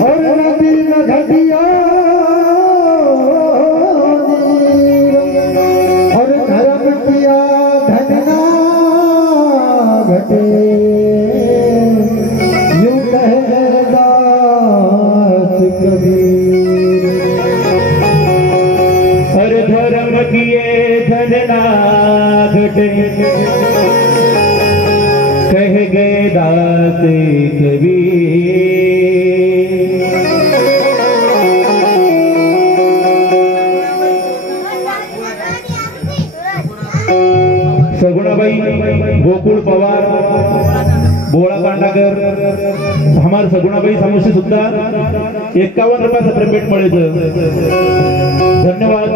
और नदी न घटिया और धर्म किया धन ना घटे यूं कहे दास कबीर। और धर्म किए धन ना घटे कह गए दास कबीर। सगुणाबाई गोकुळ पवार बोळा कांडागर हमार सगुणाबाई सामुशी सुद्धा 51 रुपयाचं पेमेंट मिळेल। धन्यवाद।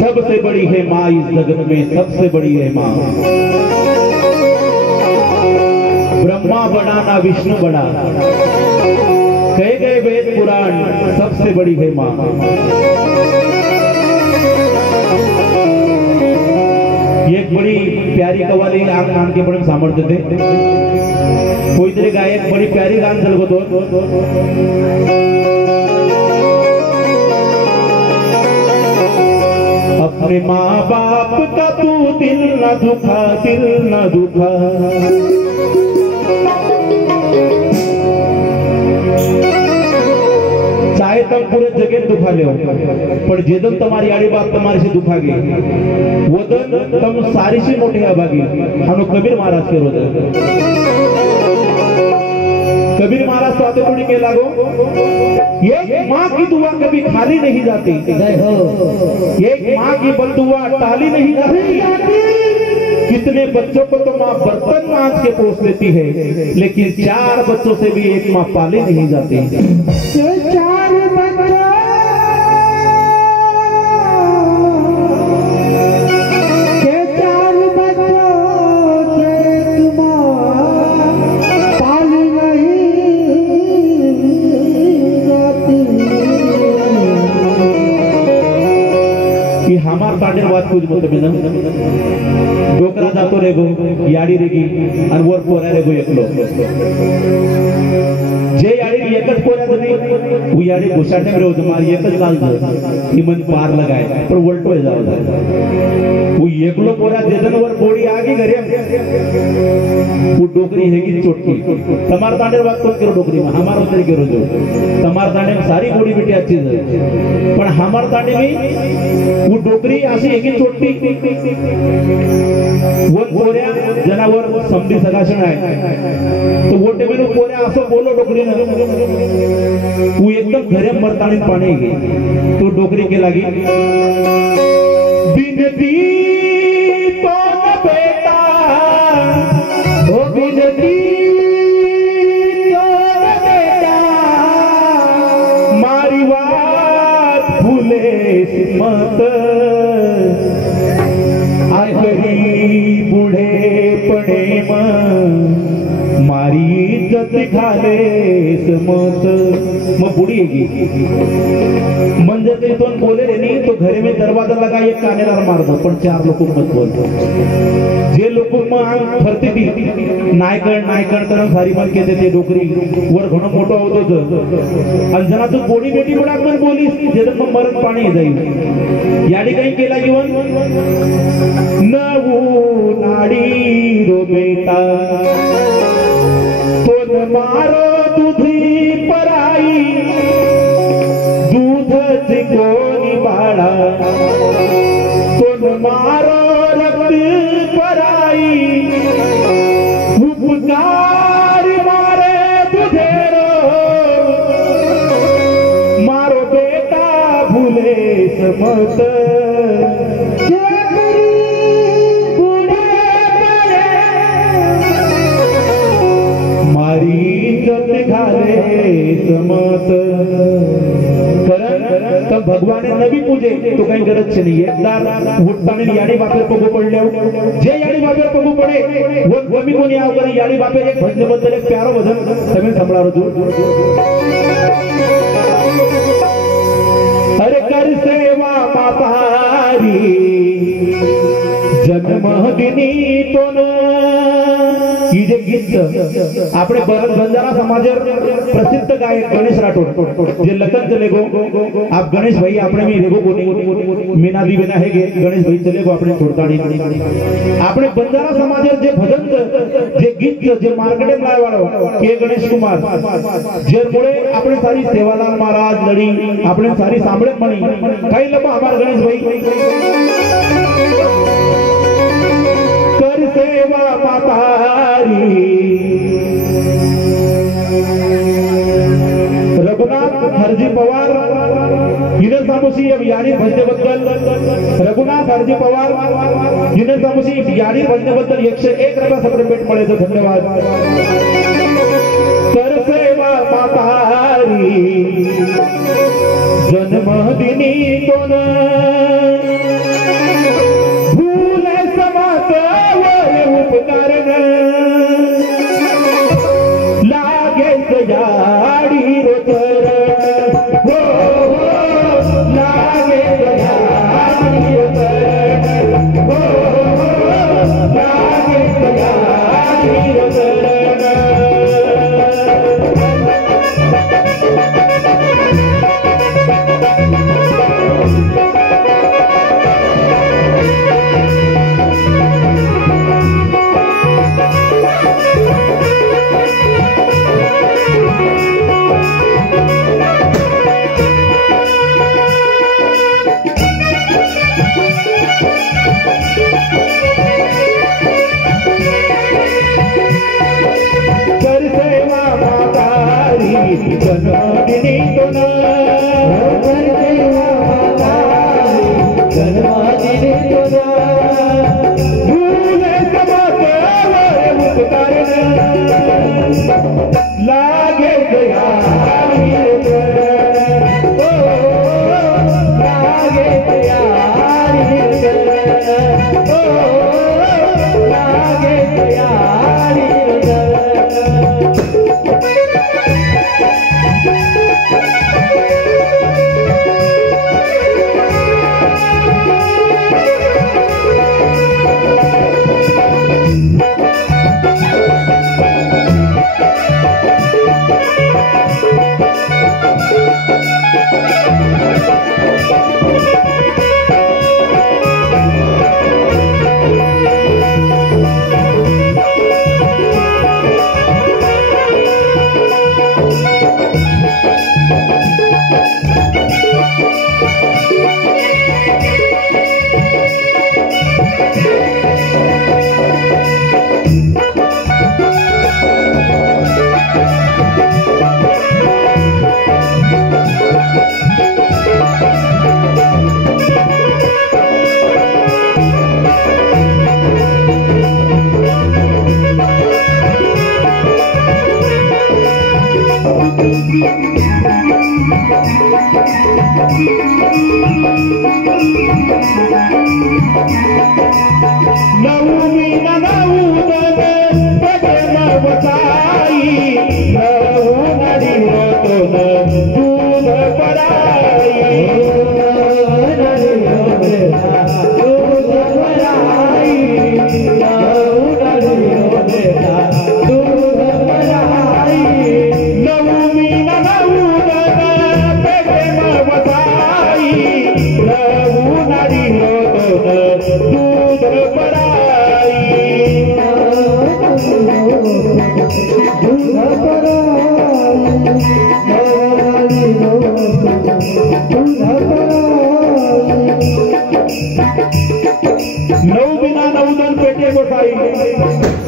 सबसे बड़ी है माँ इस जगत में, सबसे बड़ी है माँ। ब्रह्मा बड़ा ना विष्णु बड़ा, कहे गए वेद पुराण, सबसे बड़ी है माँ। एक बड़ी प्यारी कवाली आग नाम के बड़े सामर्थ्य थे। कोई तरह गायक बड़ी प्यारी गान चल गो अपने माँ बाप का तू दिल न दुखा, दिल न दुखा। चाहे तब पूरे जगत दुखा ले पण जेदन तुम्हारी आड़ी बाप तुम्हारी से दुखा गई वो दिन तुम सारी से मोटे अभागी। हम कबीर महाराज के रोज कबीर महाराज तो आते थोड़ी के लागो ये माँ की दुआ कभी खाली नहीं जाती। एक माँ की बददुआ टाली नहीं जाती। कितने बच्चों को तो माँ बर्तन मांझ के पोस लेती है, लेकिन 4 बच्चों से भी एक माँ पाली नहीं जाती। 4 बच्चों हमार तांडेर बात कुछ बोलते बिना डोकरा जातो रेगो याडी रेगी आणि वर पोरा रेगो एकलो जे याडी एकच पोरा जनी वो याडी घुसाटे में रोज मार एकच काल ही मन पार लगाए पर उलटो जाओ वो एकलो पोरा देदन वर बोडी आगी घरे वो डोकरी हैगी चोटकी। तमार तांडेर बात कोण करो डोकरी में हमार उतरी करो जो तमार तांडे में सारी बोडी बेटी अच्छी है पण हमार तांडे में वो डोकरी अशी एकी चोटती वन पोऱ्या जनावर समधी सगाशन आहे तो वोटे में पोऱ्या असं बोलो डोकरी वो एकदम घरे मरतानी पाणी गे तो डोकरी के लागी बिनती तो बेटा ओ बिनती तो बेटा मारी बात भूले मत आखरी बूढ़े पड़े मारी इज्जत घाले समत मग बुढ़ी म्हणजे ते तो बोले नहीं तो घरे में दरवाजा लगा एक कानेला मार दो पण 4 लोग मत बोलतो जे लोक मग फरती ती नायकण नायकण करून सारी बंद केते ते डोकरी वर घणो मोठो होतो आणि जना तू बोडी बेटी बडा पण बोलीस जे मग मरण पाणी जाईल याडी काही केला जीवन नवू नाडी रो बेटा तो मारो दुधी पराई दूध कोणी बाळा तो मारो रक्त पराई उपकार मारे तुझेरो मारो बेटा भूले समत मारी इज्जत घाले समत भगवान नवी पूजे तो काही गरज છે નહીં એકદાર ઉઠતાને યાડી બાપે પગો પડલ્યો જે યાડી બાપે પગો પડે वो ગમી કોની આવ કરી યાડી બાપે એક ભજન બદલ એક પ્યારો ભજન તમે સંભળાવો છો अरे कर सेवा मातारी जन्मदिनी तो ही जे गीत આપણે બંજારા સમાજ પ્રસિદ્ધ ગાયક ગણેશ રાઠોડ જે લખન चले गो आप गणेश भाई આપણે में रेगो कोनी मीना दी बिना है गणेश भाई चले गो આપણે छोड़ता नहीं આપણે બંજારા સમાજ જે ભજન જે ગીત જે માર્કેટે લાવ્યા વાળો કે ગણેશ कुमार જે મોડે આપણે સારી સેવાલાલ મહારાજ લડી આપણે સારી સાંભળે મણી કઈ લબા અમાર ગણેશ ભાઈ कर सेवा मातारी रघुनाथ हरजी पवार हिने सामुसी यारी भजनेबद्दल रघुनाथ हरजी पवार हिने सामुसी यारी भजनेबद्दल 101 रुपया सगळे भेट मळे तो धन्यवाद कर सेवा मातारी जन्मदिनी तोन लागे याडी रोतर हो लागे याडी रोतर हो लागे याडी रोतर जन्मदिनी तो न कर सेवा मातारी जन्मदिनी तो न भूले समाते उपकारन लागे यारी ओ लागे यारी ओ लागे यारी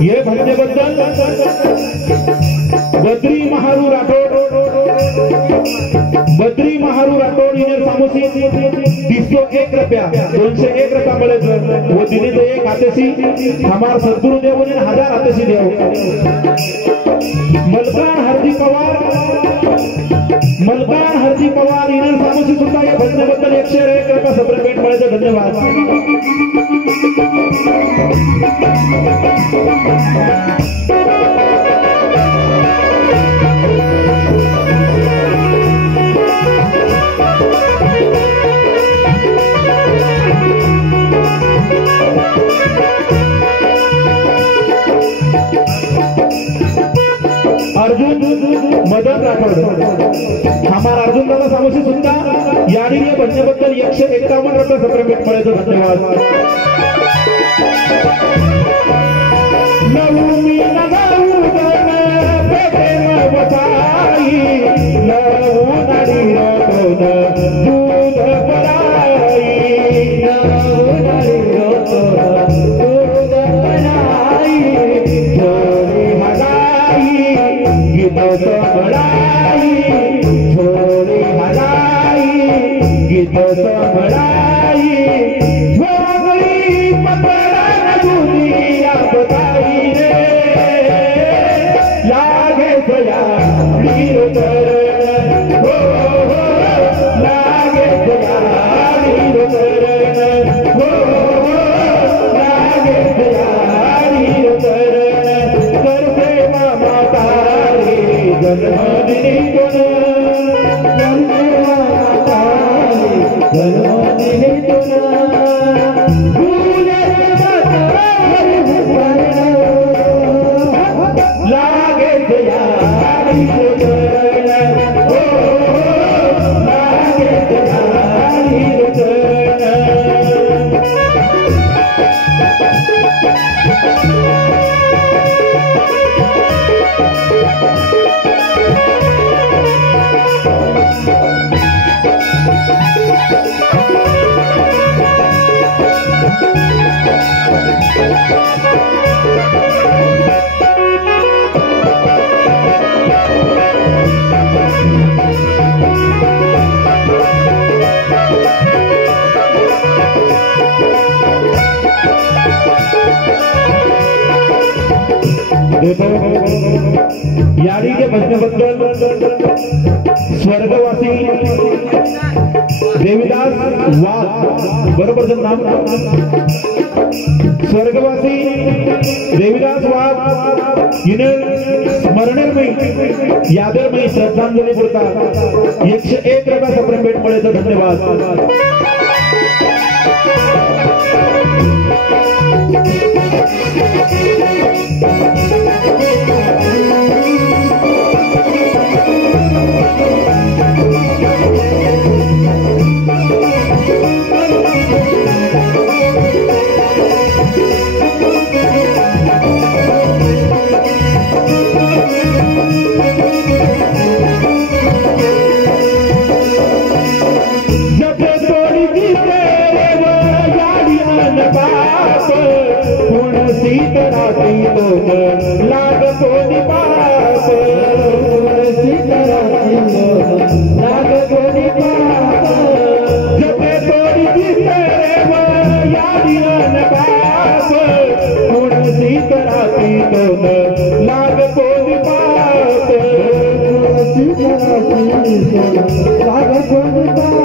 ये भजने बद्दल बद्री महारू राठोड इने सामुसी 201 रुपया 201 रुपया मिले वो दिने तो एक हाथेसी हमार सद्गुरु देव ने 1000 हाथेसी देव मलकान हरजी पवार मलकान हरदी पवार इनर सामोशी सुद्धा या भजनेबद्दल 101 रुपये सप्रेम भेट मिळायचं धन्यवाद. अर्जुन मदन राठोड हमारा अर्जुन दादा सामोशी सुद्धा याडी या भजनेबद्दल 151 रुपये सप्रेम भेट मिळायचं धन्यवाद. नवमी नगाऊ गण पेटे बसाई नवू नाडी रोटोन दूध पराई नवू नाडी रोटोन दूध पराई छोरी हलाई गीत संभळाई छोरी हलाई गीत संभळाई बताई रे लागे दया वीर चरण हो लागे दया वीर चरण हो लागे दया वीर चरण करते माता रे जन्मदिनी तुन करते माता रे जन्मदिनी तुन लागे दया वीर चरण हो लागे दया वीर चरण. याडी के भजनेबद्दल स्वर्गवासी देविदास वाघ बरोबर जर नाम स्वर्गवासी देविदास वाघ इने स्मरणेरमयी यादरमयी श्रद्धांजली पुरता 101 रुपये सप्रेम भेट मिळायचं धन्यवाद. सीतराती तो लाग कोणी पाप सीतराती लाग कोणी पाप जपे तोडी दिसे रे याडी न पाप कोण सीतराती तो लाग कोणी पाप सीतराती लाग कोणी पाप